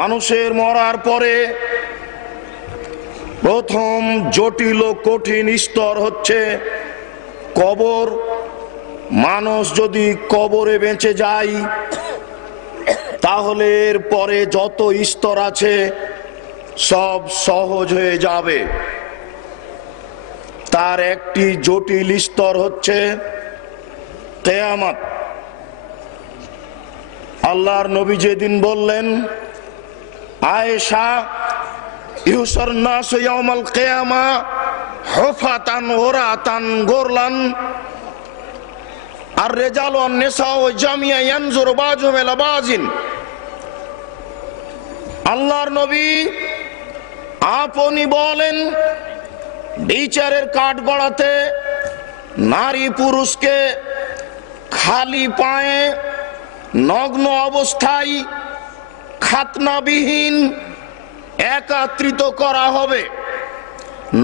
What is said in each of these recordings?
মানুষের মরার পরে প্রথম জটিল ও কঠিন স্তর হচ্ছে কবর। মানুষ যদি কবরে বেঁচে যায় তাহলে এর পরে যত স্তর আছে সব সহজ হয়ে যাবে। তার একটি জটিল স্তর হচ্ছে কিয়ামত। আল্লাহর নবী যেদিন বললেন, আয়েশা, ইউসার নাস ইয়াউমাল কিয়ামা হুফাতান ওরাতান গোরলান আর রিজাল ওয়ান নিসা জামিয়া ইয়ানজুরু বাযুহুম ইলা বাযিন। আল্লাহর নবী আপনি বলেন, বিচারের কাঠগড়াতে নারী পুরুষকে খালি পায়ে নগ্ন অবস্থায় খাতনাবিহীন একত্রিত করা হবে।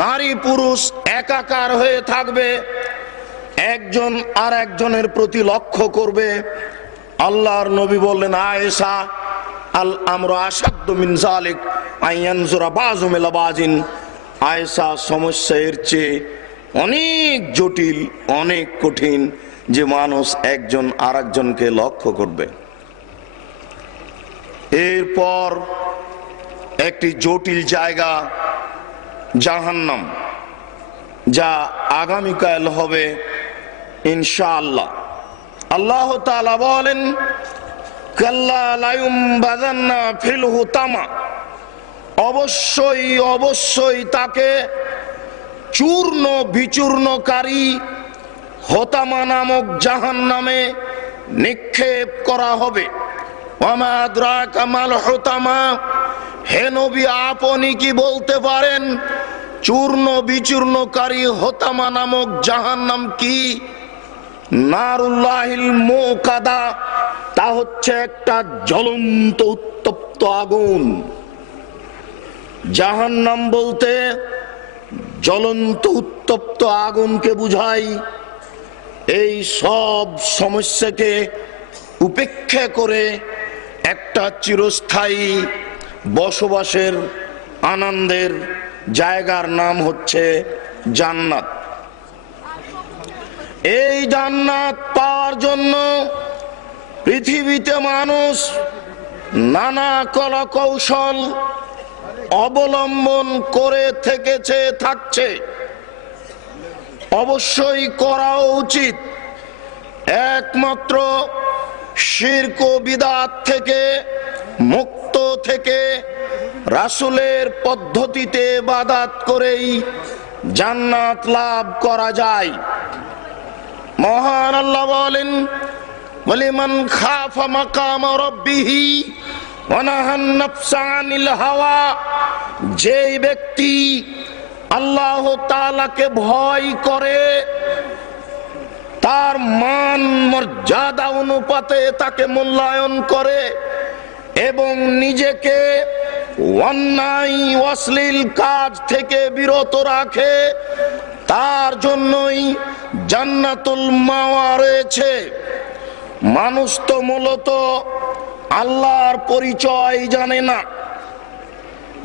নারী পুরুষ একাকার হয়ে থাকবে, একজন আর একজনের প্রতি লক্ষ্য করবে। আল্লাহর নবী বললেন, আয়েশা, আল আমরু আশাদ্দু মিন যালিক আয়ানজুরা বাযুহুম ইলা বাযিন। আয়েশা, সমস্যা এর চেয়ে অনেক জটিল, অনেক কঠিন যে মানুষ একজন আর একজনকে লক্ষ্য করবে। এরপর একটি জটিল জায়গা জাহান্নাম, যা আগামীকাল হবে ইনশাআল্লাহ। আল্লাহ তাআলা বলেন, কাল্লা লা ইউমবাযান্না ফিল হুতামা, অবশ্যই অবশ্যই তাকে চূর্ণ বিচূর্ণকারী হোতামা নামক জাহান্নামে নিক্ষেপ করা হবে। ওয়ামা আদরাকা মাল হুতামা, হে নবী, আপনি কি বলতে পারেন চূর্ণ বিচূর্ণকারী হোতামা নামক জাহান্নাম কি? নারুল্লাহিল মুকাদা, তা হচ্ছে একটা জ্বলন্ত উত্তপ্ত আগুন। জাহান্নাম বলতে জ্বলন্ত উত্তপ্ত আগুনকে বুঝায়। এই সব সমস্যাকে উপেক্ষা করে একটা চিরস্থায়ী বসবাসের আনন্দের জায়গার নাম হচ্ছে জান্নাত। এই জান্নাত পাওয়ার জন্য পৃথিবীতে মানুষ নানা কলা কৌশল অবলম্বন করে থেকেছে, থাকছে, অবশ্যই করা উচিত। একমাত্র শিরক ও বিদআত থেকে মুক্ত থেকে রাসূলের পদ্ধতিতে ইবাদত করেই জান্নাত লাভ করা যায়। মহান আল্লাহ বলেন, ওয়ালিমান খাফা মাকাম রাব্বিহি ওয়া নাহান নাফসা আনিল হাওয়া, যেই ব্যক্তি আল্লাহ তাআলাকে ভয় করে, তার মান মর্যাদা অনুপাতে তাকে মূল্যায়ন করে এবং নিজেকে অন্যায় অশ্লীল কাজ থেকে বিরত রাখে, তার জন্যই জান্নাতুল মাওয়া রয়েছে। মানুষ তো মূলত আল্লাহর পরিচয় জানে না।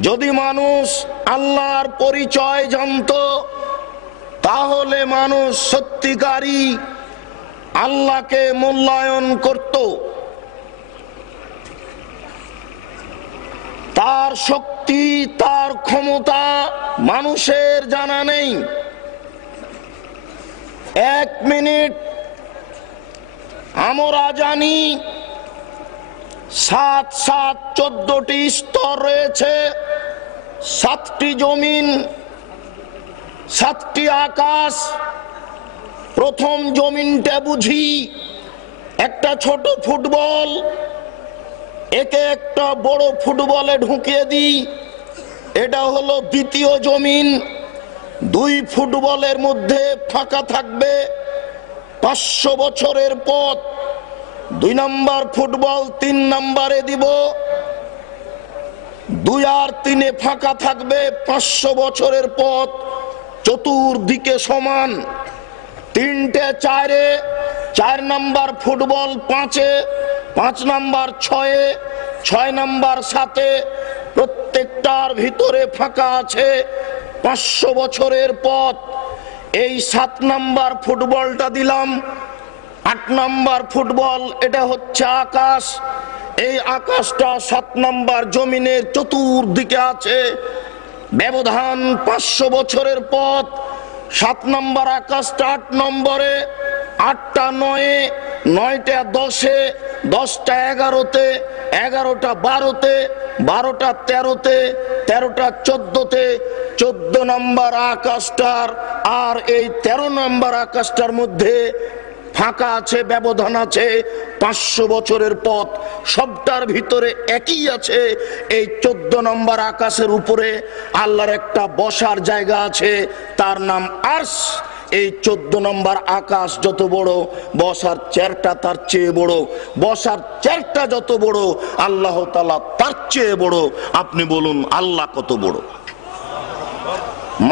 যদি মানুষ আল্লাহর পরিচয় জানতো তাহলে মানুষ সত্যিকারই আল্লাহকে মূল্যায়ন করত। তার শক্তি, তার ক্ষমতা মানুষের জানা নেই। 1 মিনিট আমরা জানি 7 14টি স্তর রয়েছে, 7টি জমিন, 7টি আকাশ। প্রথম জমিনটা বুঝি একটা ছোট ফুটবল, একে একটা বড় ফুটবলে ঢুকিয়ে দিই, এটা হলো দ্বিতীয় জমিন। 2 ফুটবলের মধ্যে ফাঁকা থাকবে 500 বছরের পথ। 2 নম্বর ফুটবল 3 নম্বরে দিব, 2 আর 3 ফাঁকা থাকবে 500 বছরের পথ, চতুর্দিকে সমান। 3টে 4-এ, 4 নম্বর ফুটবল 5-এ, 5 নাম্বার 6-এ, 6 নাম্বার 7-এ, প্রত্যেকটার ভিতরে ফাঁকা আছে 500 বছরের পথ। এই 7 নাম্বার ফুটবলটা দিলাম। 8 নাম্বার ফুটবল, এটা হচ্ছে আকাশ। এই আকাশটা 7 নাম্বার জমিনের চতুর্দিকে আছে। ব্যবধান 500 বছরের পথ। 7 নাম্বার আকাশটা 8 নম্বরে, 8টা 9-এ, 9টা 10-এ, 10টা 11-তে, 11টা 12-তে, 12টা 13-তে, 13টা 14-তে, 14 নম্বর আকাশটার আর এই 13 নম্বর আকাশটার মধ্যে ফাঁকা আছে, ব্যবধান আছে 500 বছরের পথ। সবটার ভিতরে একই আছে। এই 14 নম্বর আকাশের উপরে আল্লাহর একটা বসার জায়গা আছে, তার নাম আরশ। এই 14 নম্বর আকাশ যত বড়, বসার চেয়ারটা তার চেয়ে বড়। বসার চেয়ারটা যত বড়, আল্লাহ তাআলা তার চেয়ে বড়। আপনি বলুন আল্লাহ কত বড়?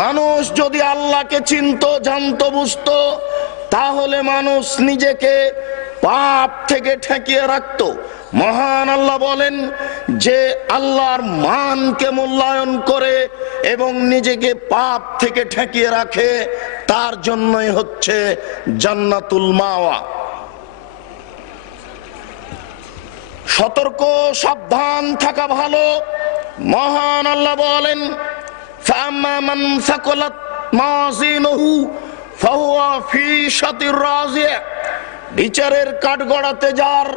মানুষ যদি আল্লাহকে চিনতো, জানতো, বুঝতো, তাহলে মানুষ নিজেকে পাপ থেকে ঠেকিয়ে রাখতো। মহান আল্লাহ বলেন যে আল্লাহর মানকে মূল্যায়ন করে এবং নিজেকে পাপ থেকে ঠেকিয়ে রাখে, তার জন্যই হচ্ছে জান্নাতুল মাওয়া। সতর্ক, সাবধান থাকা ভালো। মহান আল্লাহ বলেন ফাম্মা মান সাকালাত মাযিনুহু ফাহুয়া ফি শাতির রাজিয়া। বিচারের কাঠগড়াতে যার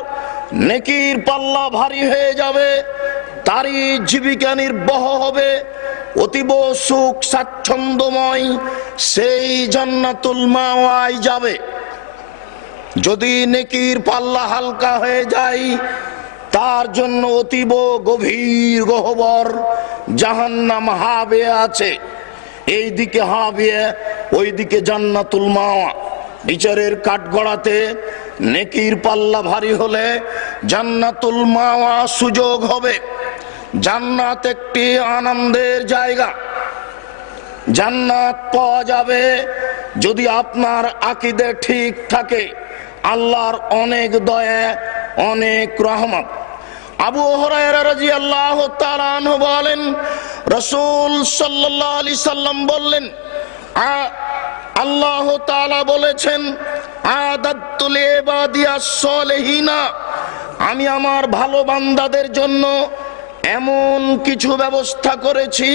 নেকির পাল্লা ভারী হয়ে যাবে, তারই জীবিকা নির্বাহ হবে অতীব সুখ স্বাচ্ছন্দ্যময়, সেই জান্নাতুল মাওয়ায় যাবে। যদি নেকির পাল্লা হালকা হয়ে যায়, তার জন্য অতীব গভীর গহ্বর জাহান্নাম হাবিয়ে আছে। এইদিকে হাবিয়ে, ওইদিকে জান্নাতুল মাওয়া। বিচারের কাঠগড়াতে নেকির পাল্লা ভারী হলে জান্নাতুল মাওয়া সুযোগ হবে। জান্নাত একটি আনন্দের জায়গা। জান্নাত পাওয়া যাবে যদি আপনার আকীদা ঠিক থাকে। আল্লাহর অনেক দয়া, অনেক রহমত। আবু হুরায়রা রাদিয়াল্লাহু তাআলা আনহু বলেন, রাসূল সাল্লাল্লাহু আলাইহি সাল্লাম বললেন, আল্লাহ তাআলা বলেছেন, আদাতু লিইবাদিয়াস সালিহিনা, আমি আমার ভালো বান্দাদের জন্য এমন কিছু ব্যবস্থা করেছি,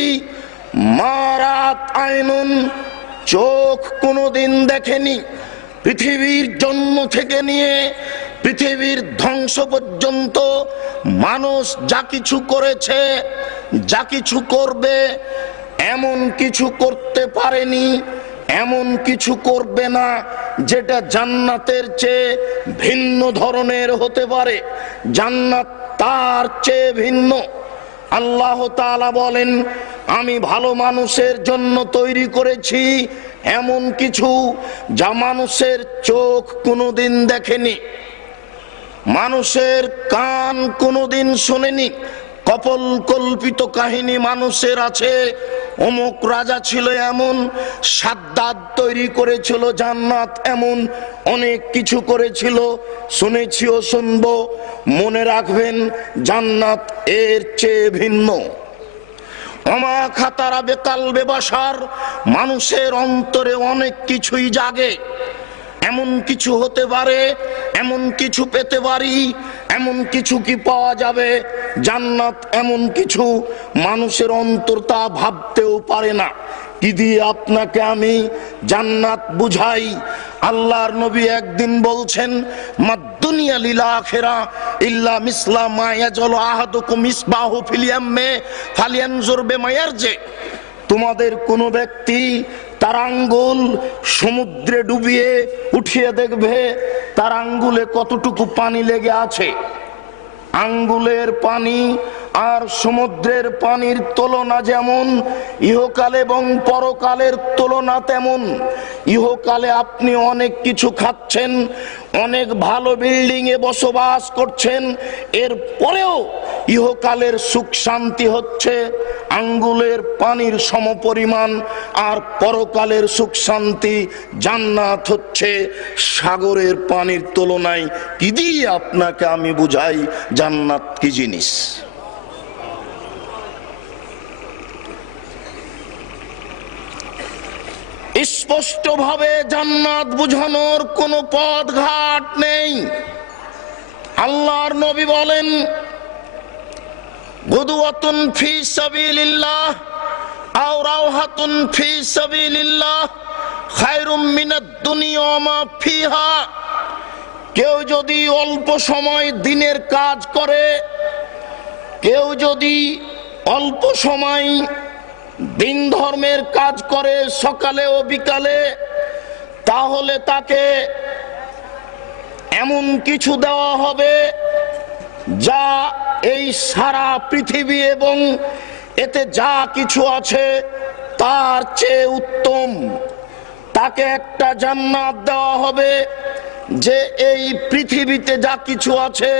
মারাত আইনুন, চোখ কোনোদিন দেখেনি। পৃথিবীর জন্ম থেকে নিয়ে পৃথিবীর ধ্বংস পর্যন্ত মানুষ যা কিছু করেছে, যা কিছু করবে, এমন কিছু করতে পারেনি, এমন কিছু করবে না যেটা জান্নাতের চেয়ে ভিন্ন ধরনের হতে পারে। জান্নাত তার চেয়ে ভিন্ন। আল্লাহ তাআলা বলেন, আমি ভালো মানুষের জন্য তৈরি করেছি এমন কিছু যা মানুষের চোখ কোনোদিন দেখেনি, মানুষের কান কোনোদিন শোনেনি। কপল কল্পিত কাহিনী মানুষের আছে। অমুক রাজা ছিল এমন, সাদ্দাত তৈরি করেছিল জান্নাত এমন, অনেক কিছু করেছিল, শুনেছিও শুনবো। মনে রাখবেন জান্নাত এর চেয়ে ভিন্ন। ওমা খাতারা বেকালবে বাশার, মানুষের অন্তরে অনেক কিছুই জাগে। এমন কিছু হতে পারে, এমন কিছু পেতে পারি, এমন কিছু কি পাওয়া যাবে। জান্নাত এমন কিছু মানুষের অন্তর তা ভাবতেও পারে না। কি দিয়ে আপনাকে আমি জান্নাত বুঝাই? আল্লাহর নবী একদিন বলছেন, মাদ-দুনিয়া লিল আখিরা ইল্লা মিসলা মা ইয়াজলু আহাদুকুম মিসবাহু ফিল ইয়াম্মি ফালিয়ানজুর বিমা ইয়ারজি। তোমাদের কোন ব্যক্তি তার আঙ্গুল সমুদ্রে ডুবিয়ে উঠিয়ে দেখবে তার আঙ্গুলে কতটুকু পানি লেগে আছে। আঙ্গুলের পানি আর সমুদ্রের পানির তুলনা যেমন, ইহকাল এবং পরকালের তুলনা তেমন। ইহকালে আপনি অনেক কিছু খাচ্ছেন, অনেক ভালো বিল্ডিং এ বসবাস করছেন, এরপরেও ইহকালের সুখ শান্তি হচ্ছে আঙ্গুলের পানির সমপরিমাণ, আর পরকালের সুখ শান্তি জান্নাত হচ্ছে সাগরের পানির তুলনায়। কি দিয়ে আপনাকে আমি বুঝাই জান্নাত কি জিনিস? স্পষ্টভাবে জান্নাত বুঝানোর কোনো পথ ঘাট নেই। আল্লাহর নবী বলেন, গুদওয়াতুন ফি সাবিলিল্লাহ আও রাওহাতুন ফি সাবিলিল্লাহ খায়রুম মিনাদ দুনিয়া ওয়া মা ফিহা। কেউ যদি অল্প সময় দিনের কাজ করে, কেউ যদি অল্প সময় দিন ধর্মের কাজ করে সকালে ও বিকালে, তাহলে তাকে এমন কিছু দেওয়া হবে যা এই সারা পৃথিবী এবং এতে যা কিছু আছে তার চেয়ে উত্তম। তাকে একটা জান্নাত দেওয়া হবে যে এই পৃথিবীতে যা কিছু আছে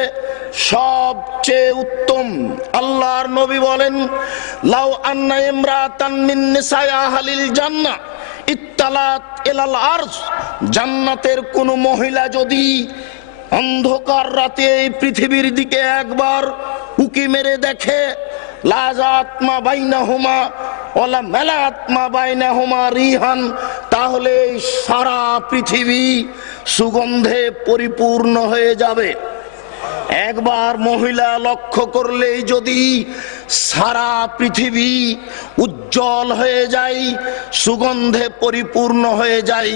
সবচেয়ে উত্তম। আল্লাহর নবী বলেন, লাউ আন্না ইমরাতান মিন নিসাই আহলিল জান্নাহ ইত্তালাত ইলাল আরশ, জান্নাতের কোন মহিলা যদি অন্ধকার রাতে এই পৃথিবীর দিকে একবার উকি মেরে দেখে, লাজাত মা বাইনাহুমা ওয়ালা মালাত মা বাইনাহুমা রিহান, তাহলে সারা পৃথিবী সুগন্ধে পরিপূর্ণ হয়ে যাবে। একবার মহিলা লক্ষ্য করলেই যদি সারা পৃথিবী উজ্জ্বল হয়ে যায়, সুগন্ধে পরিপূর্ণ হয়ে যায়,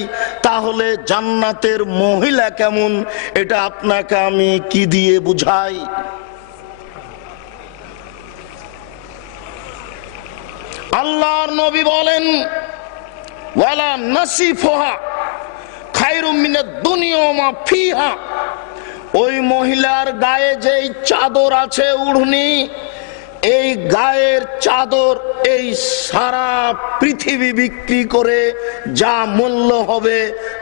তাহলে জান্নাতের মহিলা কেমন এটা আপনাকে আমি কি দিয়ে বুঝাই? আল্লাহর নবী বলেন, ওয়ালা নাসিফুহা খায়রুম মিনাদ দুনিয়া ওয়া মা ফিহা। ওই মহিলার গায়ে যেই চাদর আছে, উড়নি, এই গায়ের চাদর এই সারা পৃথিবী বিক্রি করে যা মূল্য হবে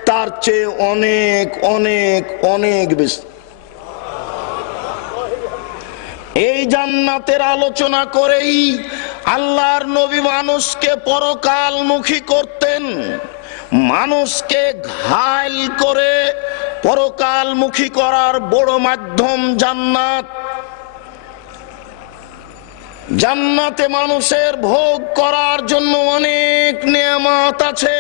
তার চেয়ে অনেক অনেক অনেক বেশি। এই জান্নাতের আলোচনা করেই আল্লাহর নবী মানুষকে পরকালমুখী করতেন। মানুষকে ঘায়েল করে পরকালমুখী করার বড় মাধ্যম জান্নাত। জান্নাতে মানুষের ভোগ করার জন্য অনেক নেয়ামত আছে।